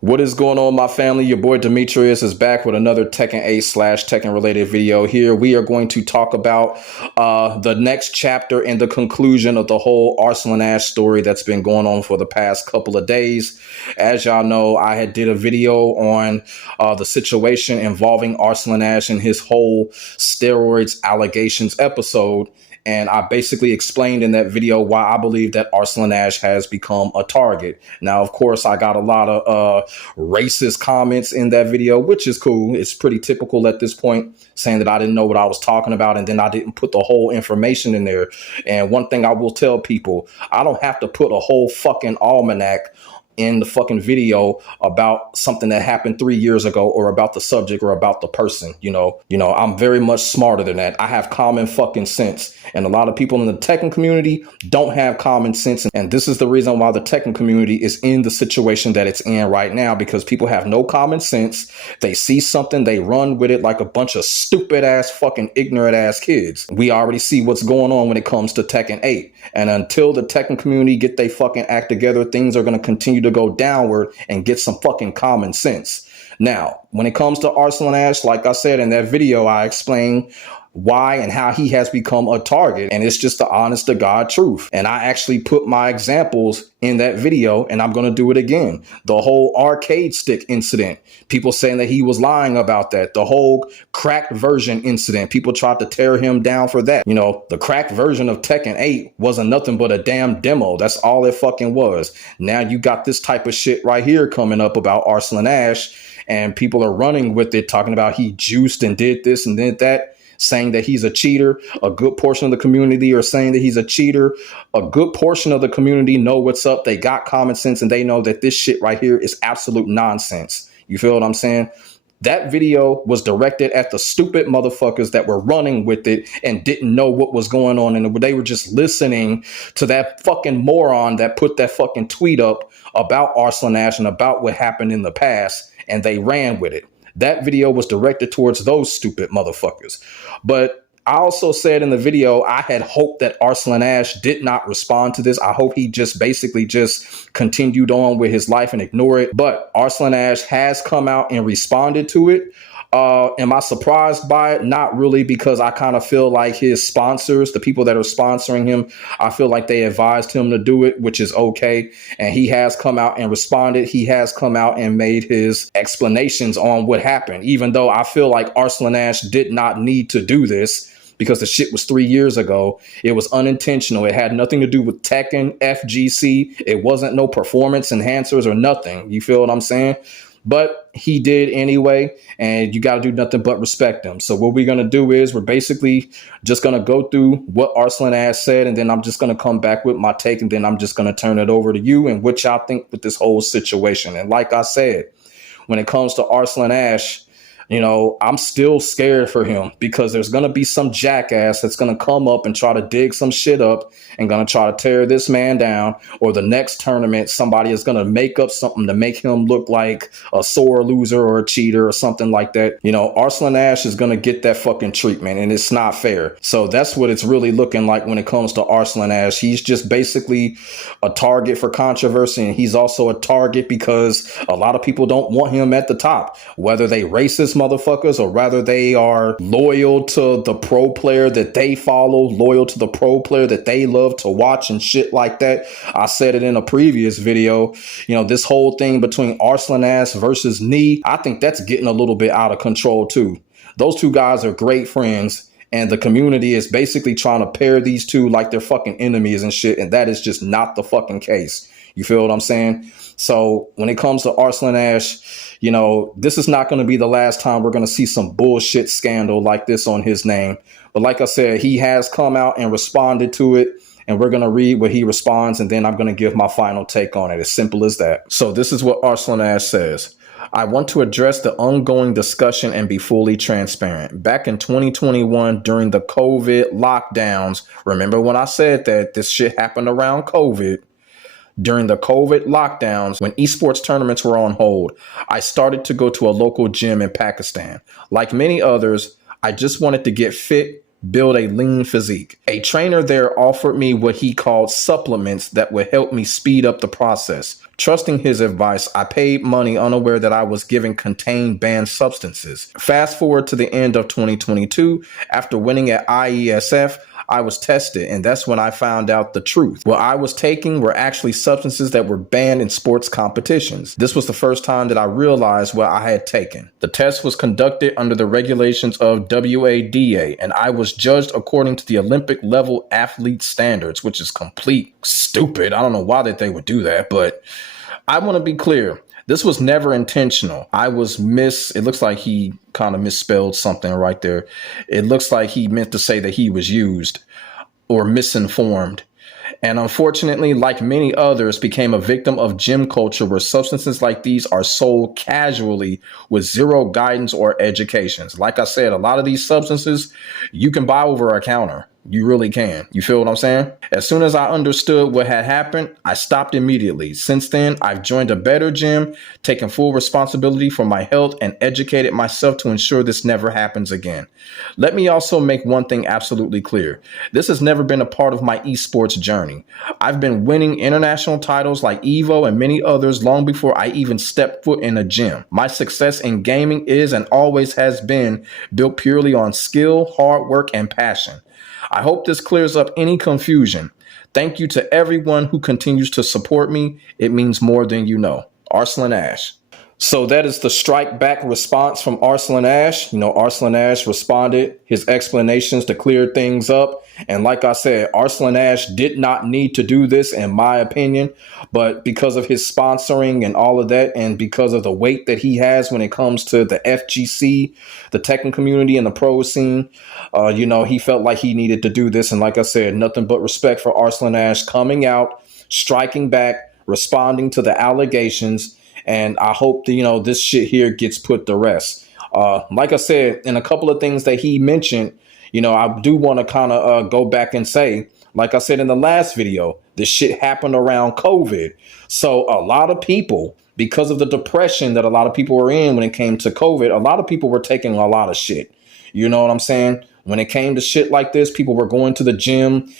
What is going on, my family? Your boy Demetrius is back with another Tekken 8 / Tekken related video. Here we are going to talk about the next chapter and the conclusion of the whole Arslan Ash story that's been going on for the past couple of days. As y'all know, I had did a video on the situation involving Arslan Ash and his whole steroids allegations episode. And I basically explained in that video why I believe that Arslan Ash has become a target. Now, of course, I got a lot of racist comments in that video, which is cool. It's pretty typical at this point, saying that I didn't know what I was talking about and then I didn't put the whole information in there. And one thing I will tell people, I don't have to put a whole fucking almanac in the fucking video about something that happened 3 years ago or about the subject or about the person. You know, I'm very much smarter than that. I have common fucking sense. And a lot of people in the Tekken community don't have common sense. And this is the reason why the Tekken community is in the situation that it's in right now, because people have no common sense. They see something, they run with it like a bunch of stupid ass fucking ignorant ass kids. We already see what's going on when it comes to Tekken 8. And until the Tekken community get their fucking act together, things are going to continue to go downward and get some fucking common sense. Now, when it comes to Arslan Ash, like I said in that video, I explained why and how he has become a target. And it's just the honest to God truth. And I actually put my examples in that video, and I'm going to do it again. The whole arcade stick incident, people saying that he was lying about that. The whole cracked version incident, people tried to tear him down for that. You know, the cracked version of Tekken 8 wasn't nothing but a damn demo. That's all it fucking was. Now you got this type of shit right here coming up about Arslan Ash, and people are running with it, talking about he juiced and did this and did that, saying that he's a cheater. A good portion of the community are saying that he's a cheater. A good portion of the community know what's up. They got common sense and they know that this shit right here is absolute nonsense. You feel what I'm saying? That video was directed at the stupid motherfuckers that were running with it and didn't know what was going on. And they were just listening to that fucking moron that put that fucking tweet up about Arslan Ash and about what happened in the past. And they ran with it. That video was directed towards those stupid motherfuckers. But I also said in the video, I had hoped that Arslan Ash did not respond to this. I hope he just basically just continued on with his life and ignore it. But Arslan Ash has come out and responded to it. Am I surprised by it? Not really, because I kind of feel like his sponsors, the people that are sponsoring him, I feel like they advised him to do it, which is okay. And he has come out and responded. He has come out and made his explanations on what happened, even though I feel like Arslan Ash did not need to do this, because the shit was 3 years ago. It was unintentional. It had nothing to do with Tekken, FGC. It wasn't no performance enhancers or nothing. You feel what I'm saying? But he did anyway, and you got to do nothing but respect him. So what we're going to do is we're basically just going to go through what Arslan Ash said, and then I'm just going to come back with my take, and then I'm just going to turn it over to you and what y'all think with this whole situation. And like I said, when it comes to Arslan Ash, you know, I'm still scared for him, because there's going to be some jackass that's going to come up and try to dig some shit up and going to try to tear this man down. Or the next tournament, somebody is going to make up something to make him look like a sore loser or a cheater or something like that. You know, Arslan Ash is going to get that fucking treatment, and it's not fair. So that's what it's really looking like when it comes to Arslan Ash. He's just basically a target for controversy, and he's also a target because a lot of people don't want him at the top, whether they racist motherfuckers or rather they are loyal to the pro player that they follow, loyal to the pro player that they love to watch and shit like that. I said it in a previous video, you know, this whole thing between Arslan Ash versus Nee, I think that's getting a little bit out of control too. Those two guys are great friends, and the community is basically trying to pair these two like they're fucking enemies and shit, and that is just not the fucking case. You feel what I'm saying? So when it comes to Arslan Ash, you know, this is not going to be the last time we're going to see some bullshit scandal like this on his name. But like I said, he has come out and responded to it, and we're going to read what he responds, and then I'm going to give my final take on it. As simple as that. So this is what Arslan Ash says. I want to address the ongoing discussion and be fully transparent. Back in 2021, during the COVID lockdowns, remember when I said that this shit happened around COVID? During the COVID lockdowns, when esports tournaments were on hold, I started to go to a local gym in Pakistan. Like many others, I just wanted to get fit, build a lean physique. A trainer there offered me what he called supplements that would help me speed up the process. Trusting his advice, I paid money unaware that I was giving contained banned substances. Fast forward to the end of 2022, after winning at IESF, I was tested, and that's when I found out the truth. What I was taking were actually substances that were banned in sports competitions. This was the first time that I realized what I had taken. The test was conducted under the regulations of WADA, and I was judged according to the Olympic level athlete standards, which is complete stupid. I don't know why that they would do that, but I want to be clear. This was never intentional. It looks like he kind of misspelled something right there. It looks like he meant to say that he was used or misinformed. And unfortunately, like many others, became a victim of gym culture where substances like these are sold casually with zero guidance or educations. Like I said, a lot of these substances you can buy over a counter. You really can. You feel what I'm saying? As soon as I understood what had happened, I stopped immediately. Since then, I've joined a better gym, taken full responsibility for my health, and educated myself to ensure this never happens again. Let me also make one thing absolutely clear. This has never been a part of my esports journey. I've been winning international titles like Evo and many others long before I even stepped foot in a gym. My success in gaming is and always has been built purely on skill, hard work, and passion. I hope this clears up any confusion. Thank you to everyone who continues to support me. It means more than you know. Arslan Ash. So that is the strike back response from Arslan Ash. Arslan Ash responded, his explanations to clear things up. And like I said, Arslan Ash did not need to do this, in my opinion, but because of his sponsoring and all of that, and because of the weight that he has when it comes to the FGC, the Tekken community and the pro scene, he felt like he needed to do this. And like I said, nothing but respect for Arslan Ash coming out, striking back, responding to the allegations. And I hope that, this shit here gets put to rest. Like I said, in a couple of things that he mentioned, I do want to kind of go back and say, like I said in the last video, this shit happened around COVID. So a lot of people, because of the depression that a lot of people were in when it came to COVID, a lot of people were taking a lot of shit. You know what I'm saying? When it came to shit like this, people were going to the gym,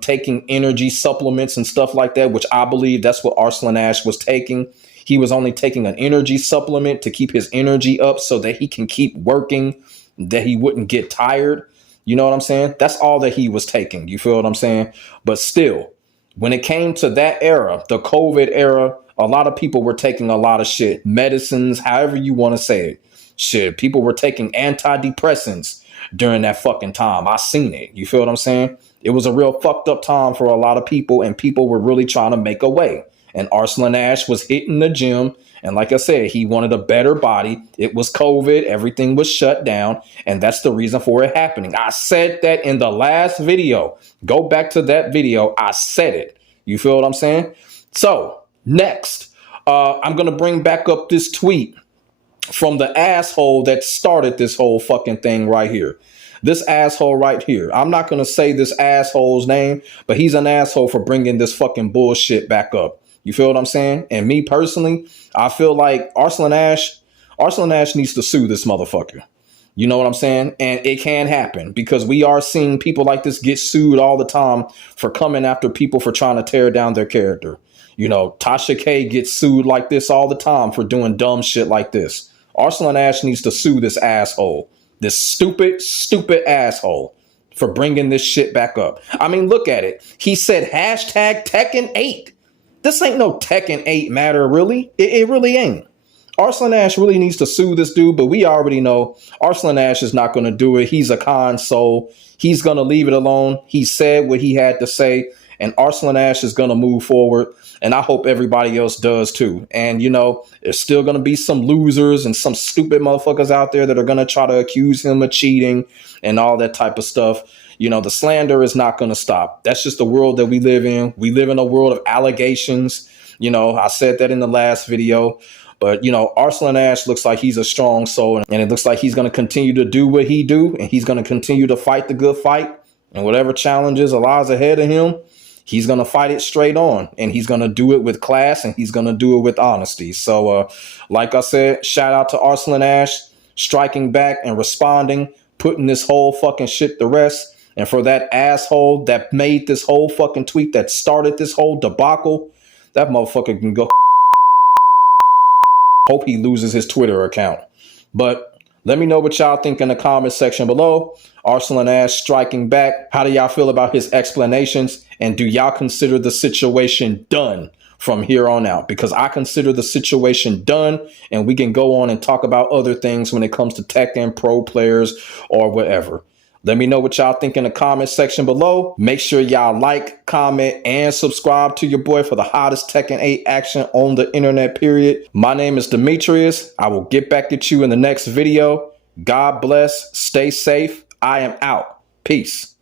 taking energy supplements and stuff like that, which I believe that's what Arslan Ash was taking. He was only taking an energy supplement to keep his energy up so that he can keep working, that he wouldn't get tired. You know what I'm saying? That's all that he was taking. You feel what I'm saying? But still, when it came to that era, the COVID era, a lot of people were taking a lot of shit, medicines, however you want to say it. Shit, people were taking antidepressants during that fucking time. I seen it. You feel what I'm saying? It was a real fucked up time for a lot of people, and people were really trying to make a way. And Arslan Ash was hitting the gym. And like I said, he wanted a better body. It was COVID. Everything was shut down. And that's the reason for it happening. I said that in the last video. Go back to that video. I said it. You feel what I'm saying? So next, I'm going to bring back up this tweet from the asshole that started this whole fucking thing right here. This asshole right here. I'm not going to say this asshole's name, but he's an asshole for bringing this fucking bullshit back up. You feel what I'm saying? And me personally, I feel like Arslan Ash needs to sue this motherfucker. You know what I'm saying? And it can happen because we are seeing people like this get sued all the time for coming after people for trying to tear down their character. Tasha K gets sued like this all the time for doing dumb shit like this. Arslan Ash needs to sue this asshole, this stupid asshole for bringing this shit back up. I mean, look at it. He said hashtag Tekken 8. This ain't no Tekken 8 matter, really. It really ain't. Arslan Ash really needs to sue this dude, but we already know Arslan Ash is not going to do it. He's a con soul. He's going to leave it alone. He said what he had to say, and Arslan Ash is going to move forward, and I hope everybody else does too. And, there's still going to be some losers and some stupid motherfuckers out there that are going to try to accuse him of cheating and all that type of stuff. The slander is not going to stop. That's just the world that we live in. We live in a world of allegations. I said that in the last video. But, Arslan Ash looks like he's a strong soul. And it looks like he's going to continue to do what he do. And he's going to continue to fight the good fight. And whatever challenges lies ahead of him, he's going to fight it straight on. And he's going to do it with class. And he's going to do it with honesty. So, like I said, shout out to Arslan Ash striking back and responding. putting this whole fucking shit to rest. And for that asshole that made this whole fucking tweet that started this whole debacle, that motherfucker can go. Hope he loses his Twitter account. But let me know what y'all think in the comment section below. Arslan Ash striking back. How do y'all feel about his explanations? And do y'all consider the situation done from here on out? Because I consider the situation done, and we can go on and talk about other things when it comes to Tekken, pro players, or whatever. Let me know what y'all think in the comment section below. Make sure y'all like, comment, and subscribe to your boy for the hottest Tekken 8 action on the internet, period. My name is Demetrius. I will get back at you in the next video. God bless. Stay safe. I am out. Peace.